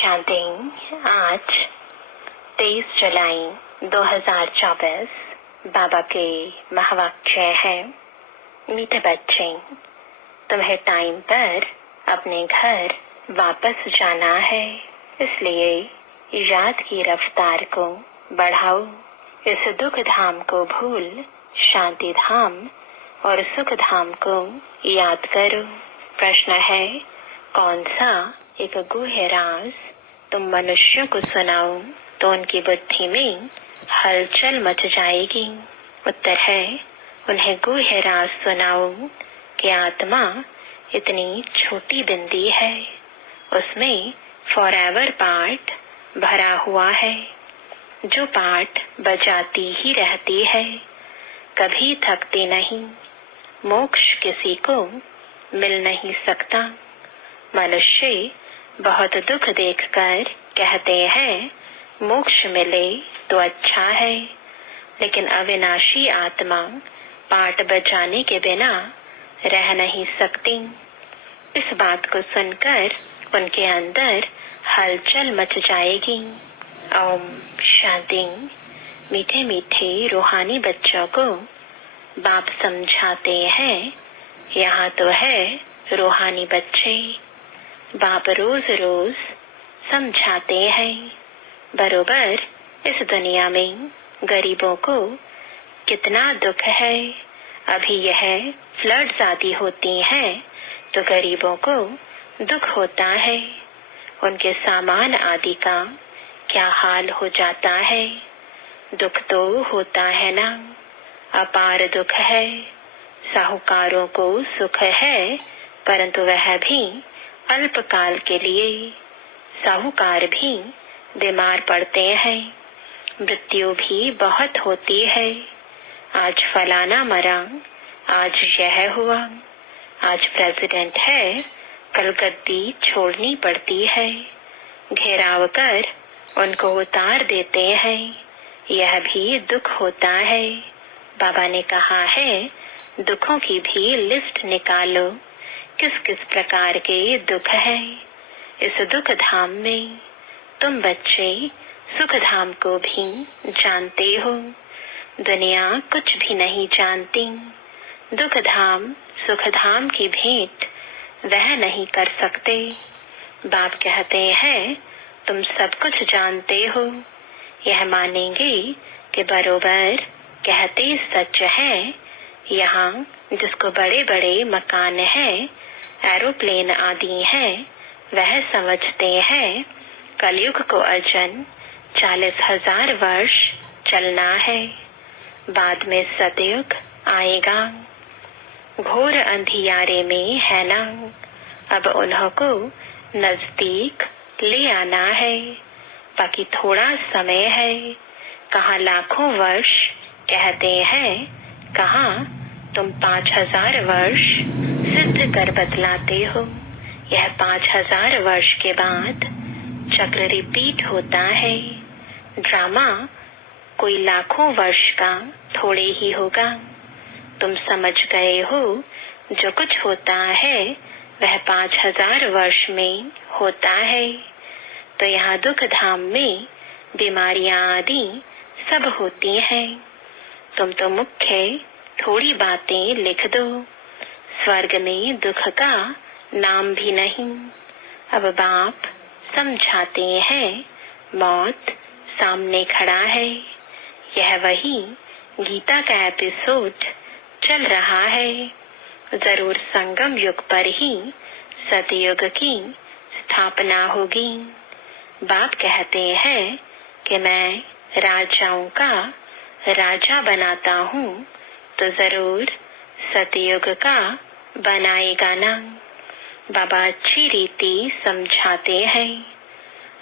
शांति। आज 23 जुलाई 2024 बाबा के महावाक्य है, मीठे बच्चे, तुम्हें टाइम पर अपने घर वापस जाना है, इसलिए याद की रफ्तार को बढ़ाओ। इस दुख धाम को भूल शांति धाम और सुख धाम को याद करो। प्रश्न है, कौन सा एक गुह्य राज तुम मनुष्यों को सुनाओ तो उनकी बुद्धि में हलचल मच जाएगी? उत्तर है, उन्हें गुह्य राज सुनाओ कि आत्मा इतनी छोटी बिंदी है, उसमें फॉरएवर पार्ट भरा हुआ है, जो पार्ट बजाती ही रहती है, कभी थकती नहीं। मोक्ष किसी को मिल नहीं सकता। मनुष्य बहुत दुख देखकर कहते हैं मोक्ष मिले तो अच्छा है, लेकिन अविनाशी आत्मा पाट बजाने के बिना रह नहीं सकती। इस बात को सुनकर उनके अंदर हलचल मच जाएगी। ओम शांति। मीठे मीठे रूहानी बच्चों को बाप समझाते हैं, यहाँ तो है रूहानी बच्चे। बाप रोज रोज समझाते हैं, बरोबर इस दुनिया में गरीबों को कितना दुख है। अभी यह फ्लड्स आदि होती हैं तो गरीबों को दुख होता है, उनके सामान आदि का क्या हाल हो जाता है। दुख तो होता है ना, अपार दुख है। साहूकारों को सुख है, परंतु वह भी अल्पकाल के लिए। साहूकार भी बीमार पड़ते हैं, मृत्यु भी बहुत होती है। आज फलाना मरा, आज यह हुआ, आज प्रेसिडेंट है, कल गद्दी छोड़नी पड़ती है। घेराव कर उनको उतार देते हैं, यह भी दुख होता है। बाबा ने कहा है, दुखों की भी लिस्ट निकालो, किस किस प्रकार के दुख है। इस दुख धाम में तुम बच्चे सुख धाम को भी जानते हो, दुनिया कुछ भी नहीं जानती। दुख धाम सुख धाम की भेंट वह नहीं कर सकते। बाप कहते हैं, तुम सब कुछ जानते हो, यह मानेंगे कि बरोबर कहते सच है। यहाँ जिसको बड़े बड़े मकान हैं, एरोप्लेन आदि हैं, वह समझते हैं कलयुग को अजन 40,000 वर्ष चलना है, बाद में सतयुग आएगा। घोर अंधियारे में है ना, अब उन्हों को नजदीक ले आना है, बाकी थोड़ा समय है। कहाँ लाखों वर्ष कहते हैं, कहाँ तुम 5,000 वर्ष सिद्ध कर बतलाते हो। यह 5,000 वर्ष के बाद चक्र रिपीट होता है। ड्रामा कोई लाखों वर्ष का थोड़े ही होगा। तुम समझ गए हो, जो कुछ होता है वह 5,000 वर्ष में होता है। तो यहाँ दुख धाम में बीमारियां आदि सब होती हैं। तुम तो मुख्य थोड़ी बातें लिख दो, स्वर्ग में दुख का नाम भी नहीं। अब बाप समझाते हैं, मौत सामने खड़ा है। यह वही गीता का एपिसोड चल रहा है। जरूर संगम युग पर ही सतयुग की स्थापना होगी। बाप कहते हैं कि मैं राजाओं का राजा बनाता हूँ, तो जरूर सतयुग का बनाएगा ना। बाबा अच्छी रीति समझाते हैं।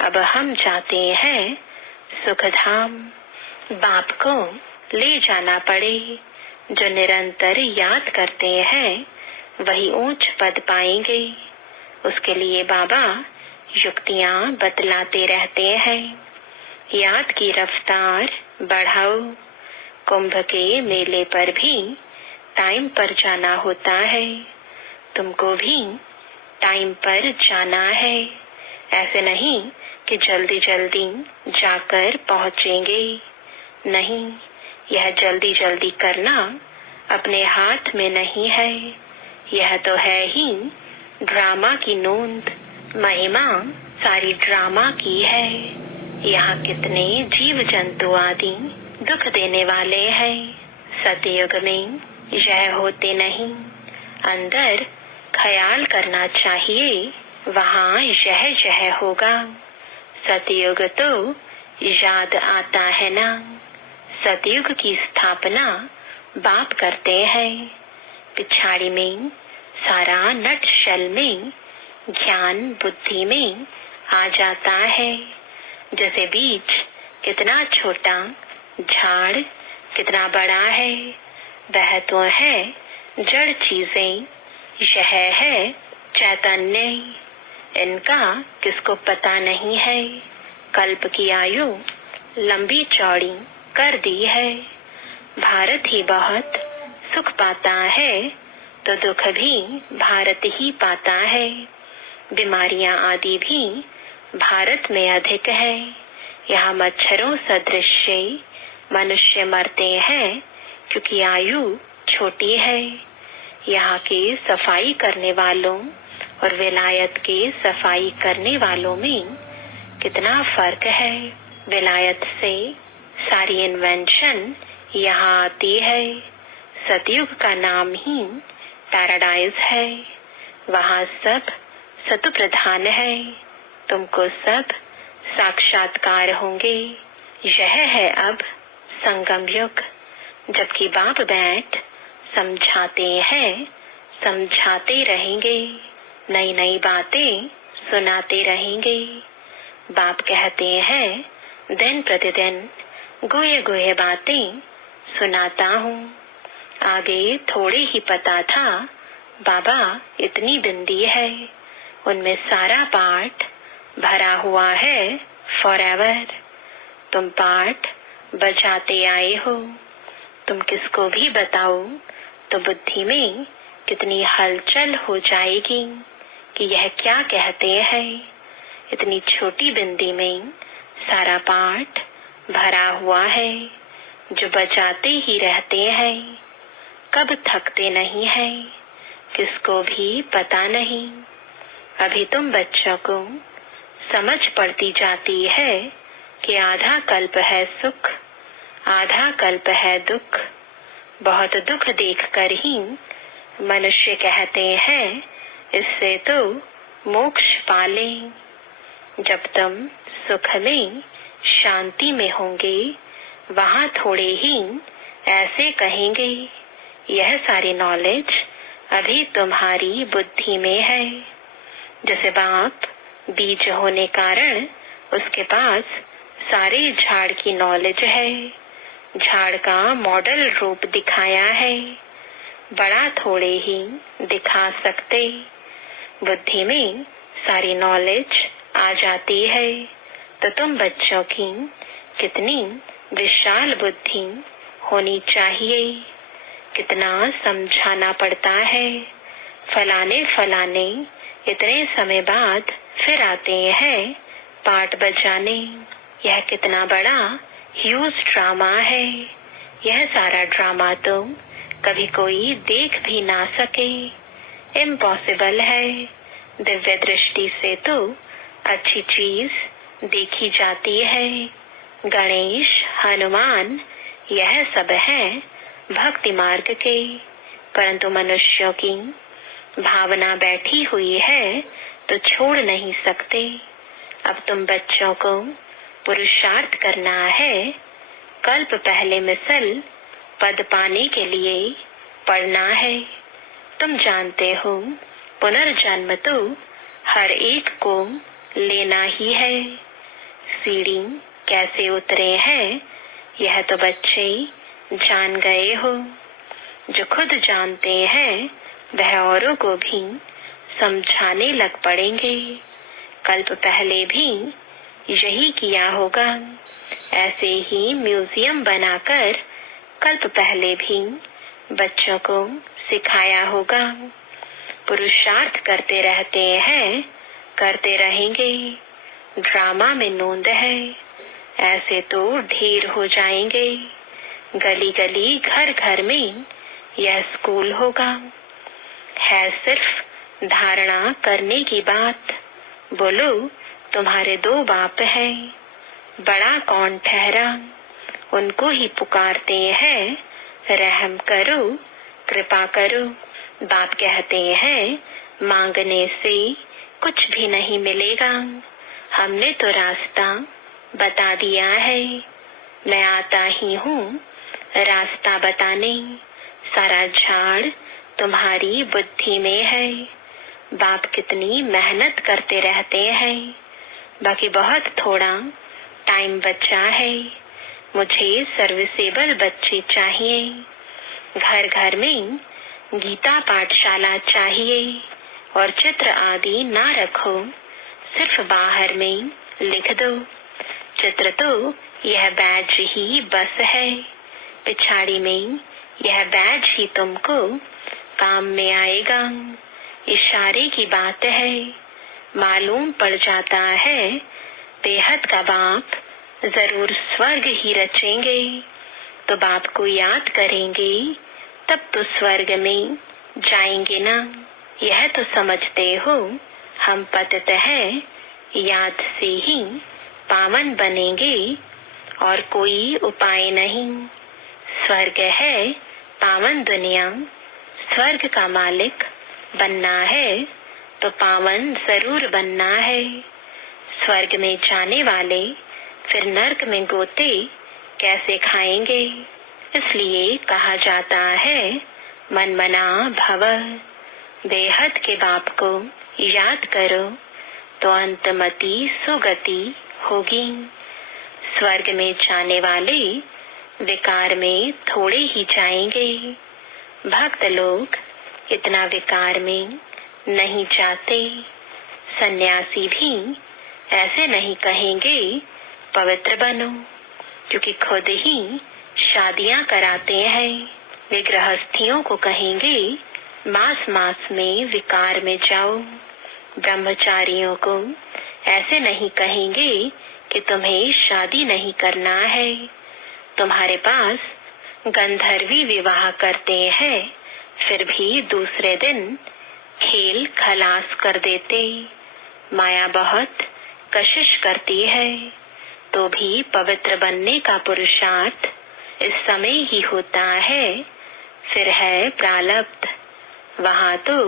अब हम जाते हैं सुखधाम। बाप को ले जाना पड़े, जो निरंतर याद करते हैं वही ऊंच पद पाएंगे। उसके लिए बाबा युक्तियां बतलाते रहते हैं। याद की रफ्तार बढ़ाओ। कुंभ के मेले पर भी टाइम पर जाना होता है, तुमको भी टाइम पर जाना है। ऐसे नहीं कि जल्दी जल्दी जाकर पहुंचेंगे। नहीं, यह जल्दी जल्दी करना अपने हाथ में नहीं है। यह तो है ही ड्रामा की नोंद। महिमा सारी ड्रामा की है। यहाँ कितने जीव जंतु आदि दुख देने वाले हैं। सतयुग में यह होते नहीं। अंदर ख्याल करना चाहिए, वहाँ यह होगा। सतयुग तो याद आता है ना। सतयुग की स्थापना बाप करते हैं। पिछाड़ी में सारा नटशल में ज्ञान बुद्धि में आ जाता है। जैसे बीज कितना छोटा, झाड़ कितना बड़ा है। वह तो है जड़ चीजें, यह है चैतन्य। इनका किसको पता नहीं है। कल्प की आयु लंबी चौड़ी कर दी है। भारत ही बहुत सुख पाता है, तो दुख भी भारत ही पाता है। बीमारियां आदि भी भारत में अधिक है। यहाँ मच्छरों सदृश मनुष्य मरते हैं, क्योंकि आयु छोटी है। यहाँ के सफाई करने वालों और विलायत के सफाई करने वालों में कितना फर्क है। विलायत से सारी इन्वेंशन यहाँ आती है। सतयुग का नाम ही पैराडाइज है। वहाँ सब सतु प्रधान है। तुमको सब साक्षात्कार होंगे। यह है अब संगम युग, जबकि बाप बैठ समझाते हैं, समझाते रहेंगे। नई नई बातें सुनाते रहेंगे। बाप कहते हैं दिन प्रतिदिन गोये गोये बातें सुनाता हूँ। आगे थोड़े ही पता था बाबा इतनी बिंदी है, उनमें सारा पाठ भरा हुआ है फॉरएवर। तुम पाठ बजाते आए हो। तुम किसको भी बताओ तो बुद्धि में कितनी हलचल हो जाएगी कि यह क्या कहते हैं। इतनी छोटी बिंदी में सारा पाठ भरा हुआ है, जो बजाते ही रहते हैं, कब थकते नहीं है, किसको भी पता नहीं। अभी तुम बच्चों को समझ पड़ती जाती है कि आधा कल्प है सुख, आधा कल्प है दुख। बहुत दुख देखकर ही मनुष्य कहते हैं इससे तो मोक्ष पाले। जब तुम सुख में शांति में होंगे, वहाँ थोड़े ही ऐसे कहेंगे यह सारी नॉलेज अभी तुम्हारी बुद्धि में है। जैसे बाप बीज होने कारण उसके पास सारे झाड़ की नॉलेज है। झाड़ का मॉडल रूप दिखाया है, बड़ा थोड़े ही दिखा सकते। बुद्धि में सारी नॉलेज आ जाती है, तो तुम बच्चों की कितनी विशाल बुद्धि होनी चाहिए। कितना समझाना पड़ता है। फलाने फलाने इतने समय बाद फिर आते हैं पाठ बजाने। यह कितना बड़ा ह्यूज ड्रामा है। यह सारा ड्रामा तो कभी कोई देख भी ना सके, इम्पॉसिबल है। दिव्य दृष्टि से तो अच्छी चीज देखी जाती है। गणेश, हनुमान, यह सब है भक्ति मार्ग के, परंतु मनुष्यों की भावना बैठी हुई है तो छोड़ नहीं सकते। अब तुम बच्चों को पुरुषार्थ करना है। कल्प पहले मिसल पद पाने के लिए पढ़ना है। तुम जानते हो पुनर्जन्म तो हर एक को लेना ही है। सीढ़ी कैसे उतरे हैं यह तो बच्चे जान गए हो। जो खुद जानते हैं वह औरों को भी समझाने लग पड़ेंगे। कल्प पहले भी यही किया होगा। ऐसे ही म्यूजियम बनाकर कल्प पहले भी बच्चों को सिखाया होगा। पुरुषार्थ करते रहते हैं, करते रहेंगे। ड्रामा में नोंद है, ऐसे तो ढेर हो जाएंगे। गली गली घर घर में यह स्कूल होगा। है सिर्फ धारणा करने की बात। बोलो, तुम्हारे 2 बाप हैं, बड़ा कौन ठहरा? उनको ही पुकारते हैं, रहम करो, कृपा करो। बाप कहते हैं, मांगने से कुछ भी नहीं मिलेगा। हमने तो रास्ता बता दिया है। मैं आता ही हूँ रास्ता बताने। सारा झाड़ तुम्हारी बुद्धि में है। बाप कितनी मेहनत करते रहते हैं। बाकी बहुत थोड़ा टाइम बचा है। मुझे सर्विसेबल बच्चे चाहिए। घर घर में गीता पाठशाला चाहिए। और चित्र आदि ना रखो, सिर्फ बाहर में लिख दो। चित्र तो यह बैज ही बस है। पिछाड़ी में यह बैज ही तुमको काम में आएगा। इशारे की बात है, मालूम पड़ जाता है बेहद का बाप जरूर स्वर्ग ही रचेंगे। तो बाप को याद करेंगे, तब तो स्वर्ग में जाएंगे ना। यह तो समझते हो हम पतित हैं, याद से ही पावन बनेंगे और कोई उपाय नहीं। स्वर्ग है पावन दुनिया। स्वर्ग का मालिक बनना है तो पावन जरूर बनना है। स्वर्ग में जाने वाले फिर नर्क में गोते कैसे खाएंगे? इसलिए कहा जाता है, मन मना भव। बेहद के बाप को याद करो तो अंतमति सुगति होगी। स्वर्ग में जाने वाले विकार में थोड़े ही जाएंगे। भक्त लोग इतना विकार में नहीं जाते। सन्यासी भी ऐसे नहीं कहेंगे पवित्र बनो, क्योंकि खुद ही शादियां कराते हैं। वे गृहस्थियों को कहेंगे मास मास में विकार में जाओ। ब्रह्मचारियों को ऐसे नहीं कहेंगे कि तुम्हें शादी नहीं करना है। तुम्हारे पास गंधर्वी विवाह करते हैं, फिर भी दूसरे दिन खेल खलास कर देते। माया बहुत कशिश करती है, तो भी पवित्र बनने का पुरुषार्थ इस समय ही होता है। फिर है प्रारब्ध। वहां तो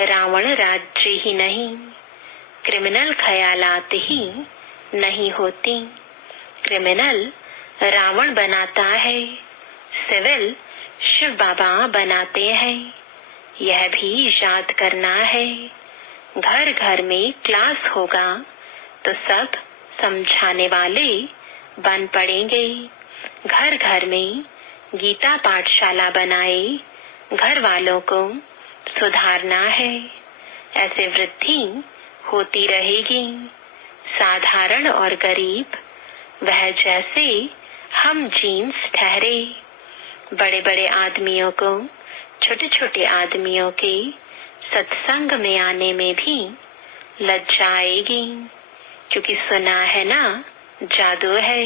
रावण राज्य ही नहीं, क्रिमिनल ख्यालात ही नहीं होती। क्रिमिनल रावण बनाता है, सिविल शिव बाबा बनाते हैं। यह भी याद करना है। घर घर में क्लास होगा तो सब समझाने वाले बन पड़ेंगे। घर घर में गीता पाठशाला बनाए, घर वालों को सुधारना है। ऐसे वृद्धि होती रहेगी। साधारण और गरीब वह जैसे हम जीन्स ठहरे। बड़े बड़े आदमियों को छोटे छोटे आदमियों के सत्संग में आने में भी लज्जा आएगी, क्योंकि सुना है ना जादू है,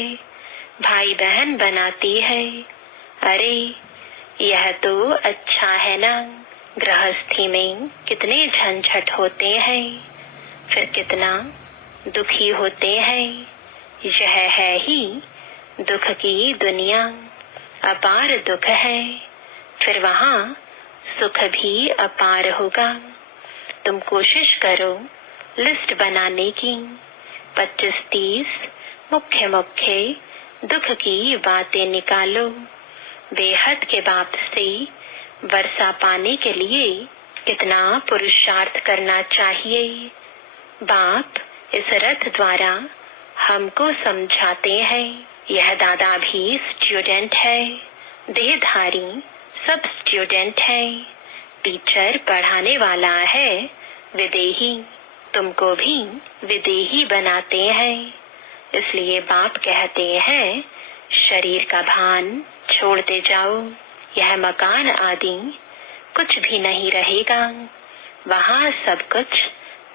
भाई बहन बनाती है। अरे यह तो अच्छा है ना। गृहस्थी में कितने झंझट होते हैं, फिर कितना दुखी होते हैं। यह है ही दुख की दुनिया। अपार दुख है, फिर वहां सुख भी अपार होगा। तुम कोशिश करो लिस्ट बनाने की। 25-30 मुख्य मुख्य दुख की बातें निकालो। बेहद के बाप से वर्षा पाने के लिए कितना पुरुषार्थ करना चाहिए। बाप इस रथ द्वारा हमको समझाते हैं। यह दादा भी स्टूडेंट है, देहधारी सब स्टूडेंट है। टीचर पढ़ाने वाला है विदेही, तुमको भी विदेही बनाते हैं। इसलिए बाप कहते हैं शरीर का भान छोड़ते जाओ। यह मकान आदि कुछ भी नहीं रहेगा, वहां सब कुछ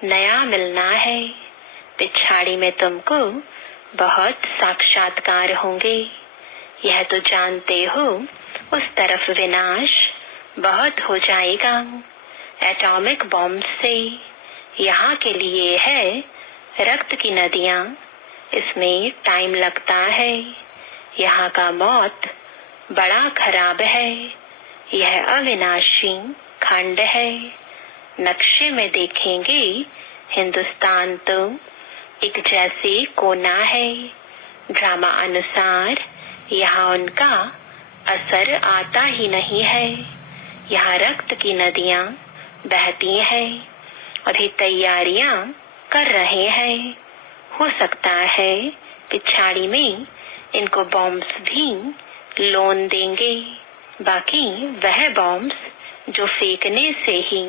नया मिलना है। पिछाड़ी में तुमको बहुत साक्षात्कार होंगे। यह तो जानते हो उस तरफ विनाश बहुत हो जाएगा एटॉमिक बॉम्ब से। यहाँ के लिए है रक्त की नदियाँ, इसमें टाइम लगता है। यहाँ का मौत बड़ा खराब है। यह अविनाशी खंड है। नक्शे में देखेंगे हिंदुस्तान तो एक जैसे कोना है। ड्रामा अनुसार यहाँ उनका असर आता ही नहीं है। यहाँ रक्त की नदियाँ बहती हैं। अभी तैयारियां कर रहे हैं। हो सकता है पिछाड़ी में इनको बॉम्ब्स भी लोन देंगे। बाकी वह बॉम्ब्स जो फेंकने से ही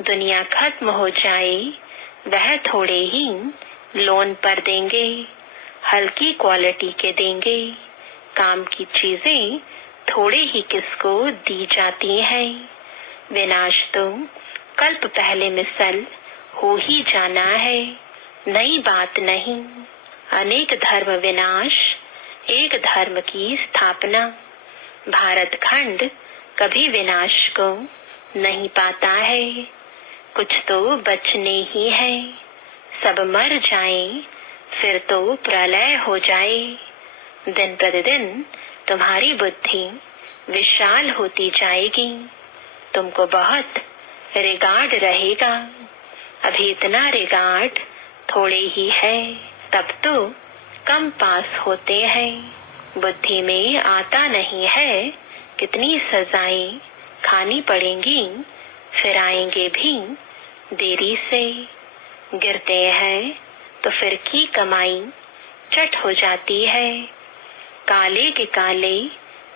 दुनिया खत्म हो जाए, वह थोड़े ही लोन पर देंगे। हल्की क्वालिटी के देंगे। काम की चीजें थोड़े ही किसको दी जाती हैं। विनाश तो कल्प पहले मिसल हो ही जाना है, नई बात नहीं। अनेक धर्म विनाश, एक धर्म की स्थापना। भारत खंड कभी विनाश को नहीं पाता है। कुछ तो बचने ही है। सब मर जाएं, फिर तो प्रलय हो जाए। दिन प्रतिदिन तुम्हारी बुद्धि विशाल होती जाएगी। तुमको बहुत रिगार्ड रहेगा। अभी इतना रिगार्ड थोड़े ही है, तब तो कम पास होते हैं। बुद्धि में आता नहीं है कितनी सजाएं खानी पड़ेंगी, फिर आएंगे भी देरी से। गिरते हैं तो फिर की कमाई चट हो जाती है। काले के काले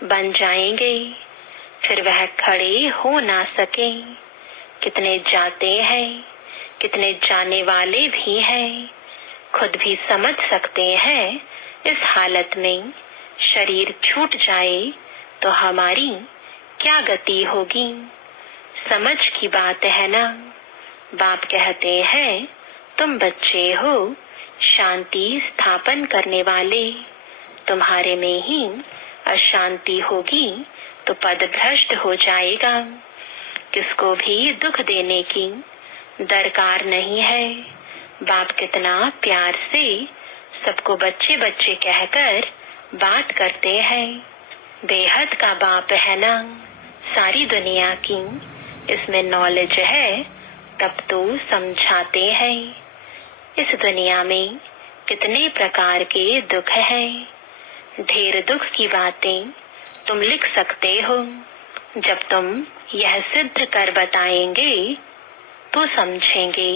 बन जाएंगे, फिर वह खड़े हो ना सके। कितने जाते हैं, कितने जाने वाले भी हैं। खुद भी समझ सकते हैं इस हालत में शरीर छूट जाए तो हमारी क्या गति होगी। समझ की बात है ना। बाप कहते हैं तुम बच्चे हो, शांति स्थापन करने वाले। तुम्हारे में ही अशांति होगी तो पद भ्रष्ट हो जाएगा। किसको भी दुख देने की दरकार नहीं है। बाप कितना प्यार से सबको बच्चे बच्चे कहकर बात करते हैं। बेहद का बाप है ना सारी दुनिया की। इसमें नॉलेज है तब तो समझाते हैं। इस दुनिया में कितने प्रकार के दुख हैं। ढेर दुख की बातें तुम लिख सकते हो। जब तुम यह सिद्ध कर बताएंगे तो समझेंगे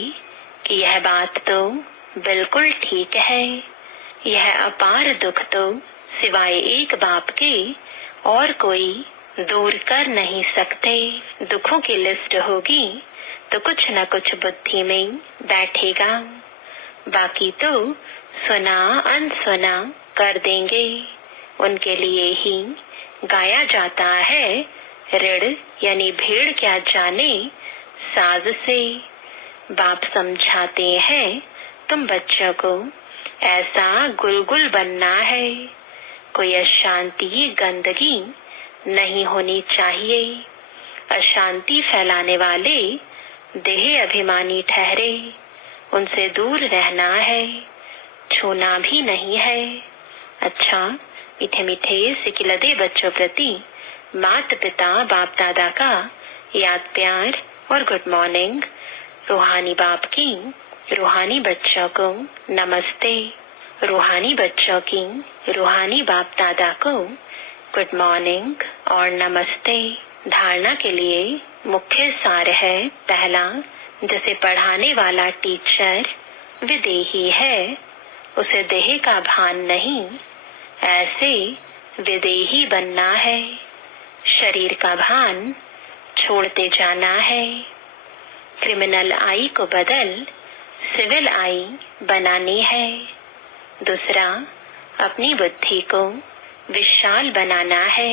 कि यह बात तो बिल्कुल ठीक है। यह अपार दुख तो सिवाय एक बाप के और कोई दूर कर नहीं सकते। दुखों की लिस्ट होगी तो कुछ न कुछ बुद्धि में बैठेगा। बाकी तो सुना अनसुना कर देंगे। उनके लिए ही गाया जाता है ऋण यानी भीड़ क्या जाने साज से। बाप समझाते हैं तुम बच्चों को ऐसा गुलगुल बनना है। कोई अशांति गंदगी नहीं होनी चाहिए। अशांति फैलाने वाले देह अभिमानी ठहरे, उनसे दूर रहना है, छूना भी नहीं है। अच्छा, मीठे मीठे सिकिलदे बच्चों प्रति माता पिता बाप दादा का याद प्यार और गुड मॉर्निंग। रूहानी बाप की रूहानी बच्चों को नमस्ते। रूहानी बच्चों की रूहानी बाप दादा को गुड मॉर्निंग और नमस्ते। धारणा के लिए मुख्य सार है। पहला, जैसे पढ़ाने वाला टीचर विदेही है, उसे देह का भान नहीं, ऐसे विदेही बनना है। शरीर का भान छोड़ते जाना है। क्रिमिनल आई को बदल सिविल आई बनानी है। दूसरा, अपनी बुद्धि को विशाल बनाना है।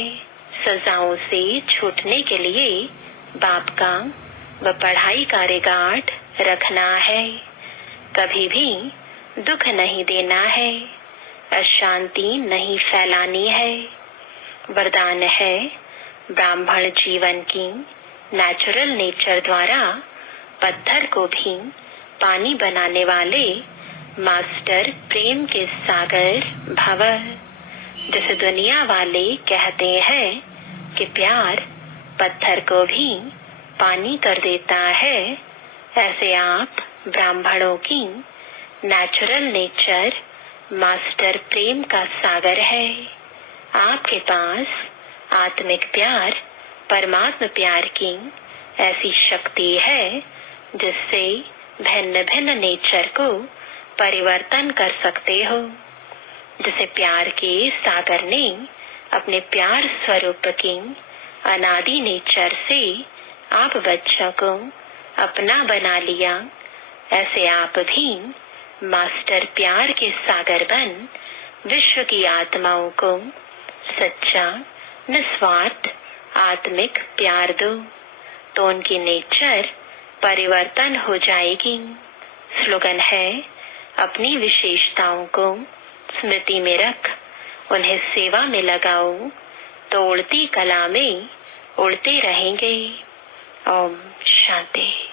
सजाओं से छूटने के लिए बाप का व पढ़ाई का रिगार्ड रखना है। कभी भी दुख नहीं देना है, अशांति नहीं फैलानी है। वरदान है ब्राह्मण जीवन की नेचुरल नेचर द्वारा पत्थर को भी पानी बनाने वाले मास्टर प्रेम के सागर भव। जैसे दुनिया वाले कहते हैं कि प्यार पत्थर को भी पानी कर देता है, ऐसे आप ब्राह्मणों की नेचुरल नेचर मास्टर प्रेम का सागर है। आपके पास आत्मिक प्यार, परमात्मा प्यार की ऐसी शक्ति है जिससे भिन्न भिन्न नेचर को परिवर्तन कर सकते हो। जिसे प्यार के सागर ने अपने प्यार स्वरूप की अनादि नेचर से आप बच्चों को अपना बना लिया, ऐसे आप भी मास्टर प्यार के सागर बन विश्व की आत्माओं को सच्चा निस्वार्थ आत्मिक प्यार दो, तो उनकी नेचर परिवर्तन हो जाएगी। स्लोगन है अपनी विशेषताओं को स्मृति में रख उन्हें सेवा में लगाओ, तो उड़ती कला में उड़ते रहेंगे। ओम शांति।